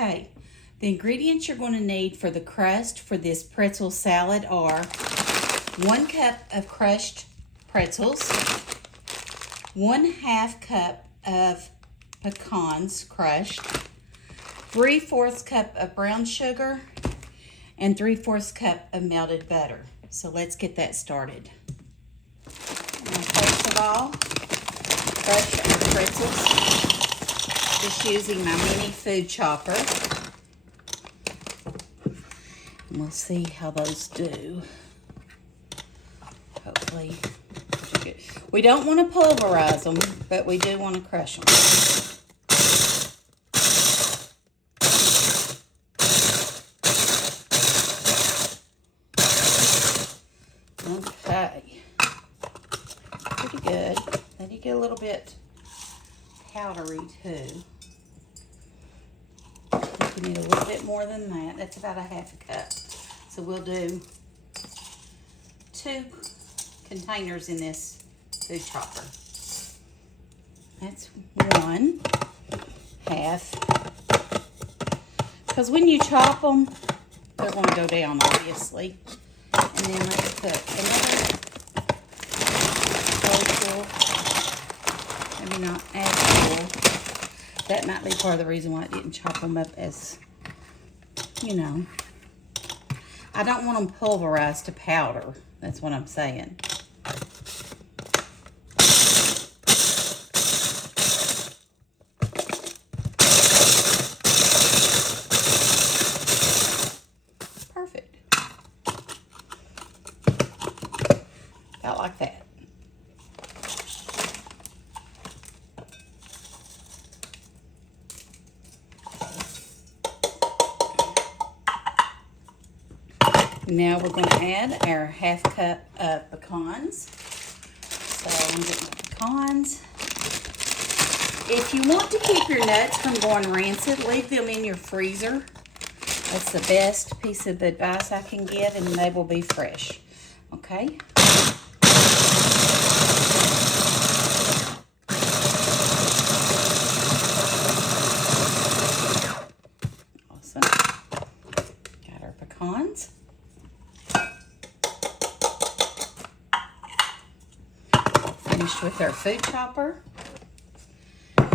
Okay, the ingredients you're going to need for the crust for this pretzel salad are 1 cup of crushed pretzels, 1/2 cup of pecans crushed, 3/4 cup of brown sugar, and 3/4 cup of melted butter. So let's get that started. Now, first of all, crush our pretzels, just using my mini food chopper. And we'll see how those do. Hopefully, good. We don't want to pulverize them, but we do want to crush them. Okay, pretty good. Then you get a little bit powdery too. You need a little bit more than that. That's about 1/2 cup. So we'll do 2 containers in this food chopper. That's 1/2. Because when you chop them, they're going to go down, obviously. And then let's put another full, maybe not as full. That might be part of the reason why I didn't chop them up as, you know. I don't want them pulverized to powder. That's what I'm saying. Perfect. About like that. Now we're going to add our 1/2 cup of pecans. So I'm getting the pecans. If you want to keep your nuts from going rancid, leave them in your freezer. That's the best piece of advice I can give, and they will be fresh. Okay? Awesome. Got our pecans. Finished with our food chopper.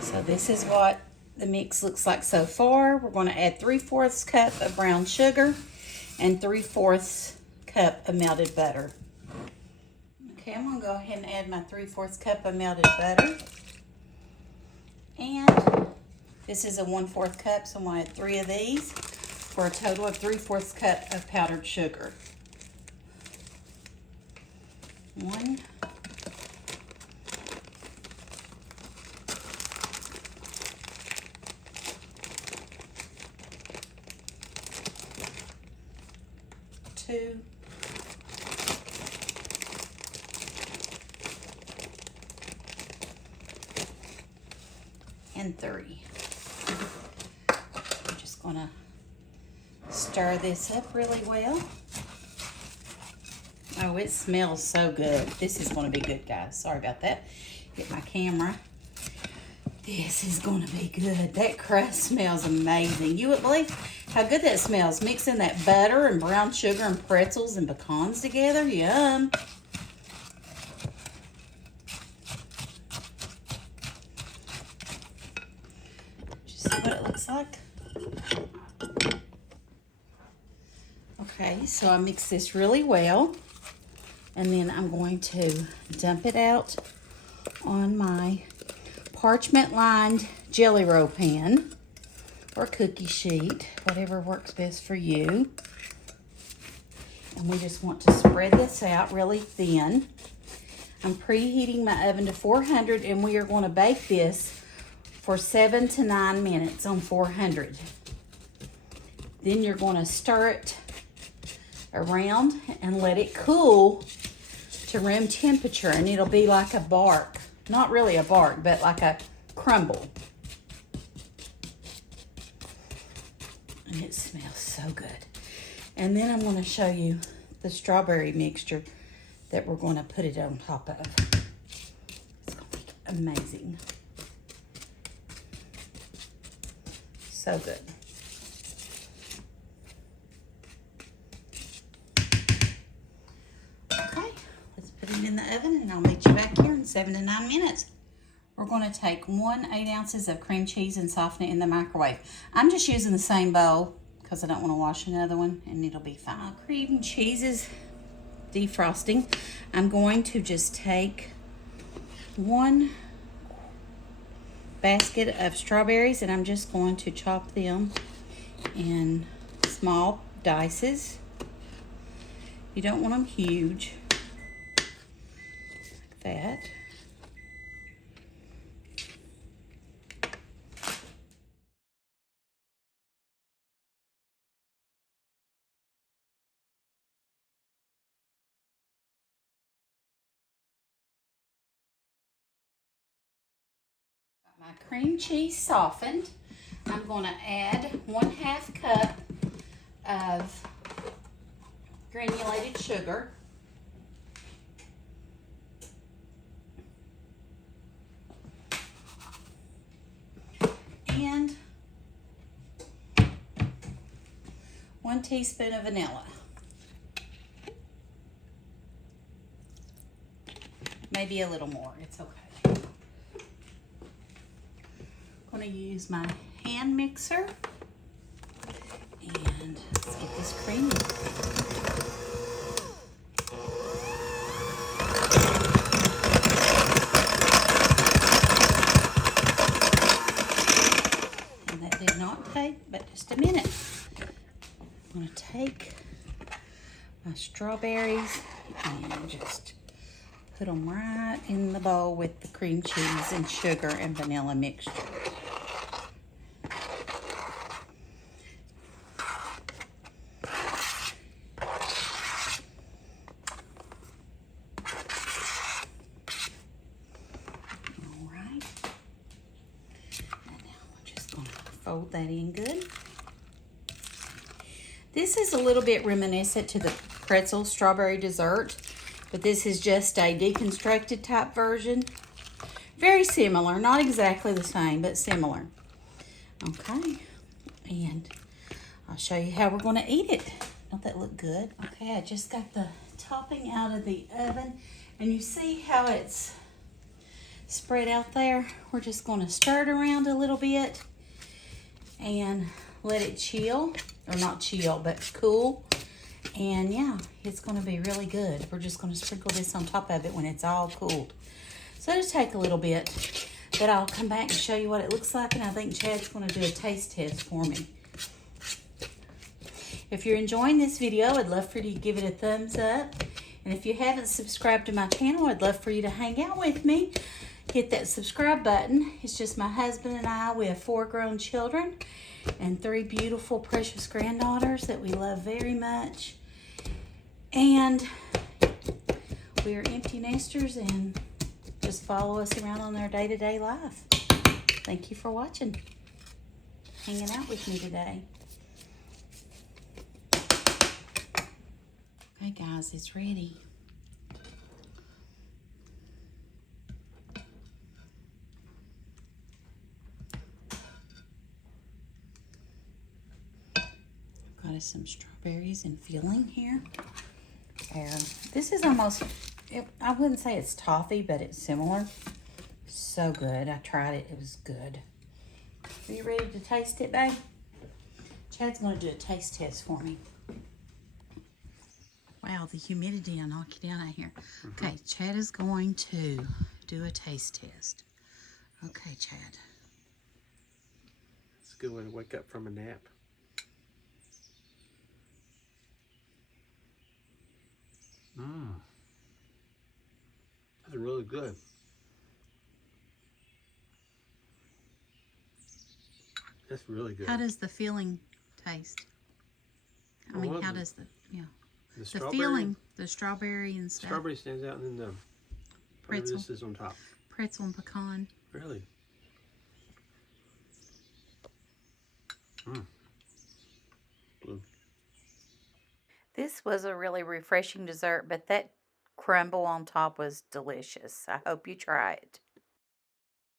So this is what the mix looks like so far. We're going to add 3/4 cup of brown sugar and 3/4 cup of melted butter. Okay, I'm going to go ahead and add my 3/4 cup of melted butter. And this is a 1/4 cup, so I'm going to add 3 of these for a total of 3/4 cup of powdered sugar. 1. 2. 3. I'm just going to stir this up really well. Oh, it smells so good. This is going to be good, guys. Sorry about that. Get my camera. This is going to be good. That crust smells amazing. You would believe how good that smells. Mixing that butter and brown sugar and pretzels and pecans together. Yum. Just see what it looks like. Okay, so I mix this really well. And then I'm going to dump it out on my parchment-lined jelly roll pan or cookie sheet, whatever works best for you. And we just want to spread this out really thin. I'm preheating my oven to 400, and we are going to bake this for 7 to 9 minutes on 400. Then you're going to stir it around and let it cool to room temperature, and it'll be like a bark. Not really a bark, but like a crumble. And it smells so good. And then I'm going to show you the strawberry mixture that we're going to put it on top of. It's going to be amazing. So good. it in the oven, and I'll meet you back here in 7 to 9 minutes. We're going to take 8 ounces of cream cheese and soften it in the microwave. I'm just using the same bowl because I don't want to wash another one, and it'll be fine. While cream cheese is defrosting, I'm going to just take 1 basket of strawberries, and I'm just going to chop them in small dices. You don't want them huge, like that. Got my cream cheese softened. I'm going to add 1/2 cup of granulated sugar. And 1 teaspoon of vanilla. Maybe a little more, it's okay. I'm going to use my hand mixer, and let's get this creamy. And that did not take but just a minute. I'm going to take my strawberries and just put them right in the bowl with the cream cheese and sugar and vanilla mixture. Alright. And now we're just going to fold that in good. This is a little bit reminiscent to the pretzel strawberry dessert, but this is just a deconstructed type version. Very similar, not exactly the same, but similar. Okay, and I'll show you how we're going to eat it. Don't that look good? Okay, I just got the topping out of the oven, and you see how it's spread out there? We're just going to stir it around a little bit and let it chill, or not chill, but cool. And yeah, it's going to be really good. We're just going to sprinkle this on top of it when it's all cooled. So it'll take a little bit, but I'll come back and show you what it looks like, and I think Chad's going to do a taste test for me. If you're enjoying this video, I'd love for you to give it a thumbs up. And if you haven't subscribed to my channel, I'd love for you to hang out with me. Hit that subscribe button. It's just my husband and I. We have 4 grown children and 3 beautiful, precious granddaughters that we love very much. And we are empty nesters and just follow us around on our day-to-day life. Thank you for watching, hanging out with me today. Okay, guys, it's ready. Got us some strawberries and filling here. This is almost, I wouldn't say it's toffee, but it's similar. So good. I tried it. It was good. Are you ready to taste it, babe? Chad's going to do a taste test for me. Wow, the humidity, I'll knock you down out here. Okay, Chad is going to do a taste test. Okay, Chad. It's a good way to wake up from a nap. That's really good. That's really good. How does the filling taste? I mean, how does the, yeah. The filling, the strawberry and stuff. Strawberry stands out, and then the pretzel. This is on top. Pretzel and pecan. Really? This was a really refreshing dessert, but that crumble on top was delicious. I hope you try it.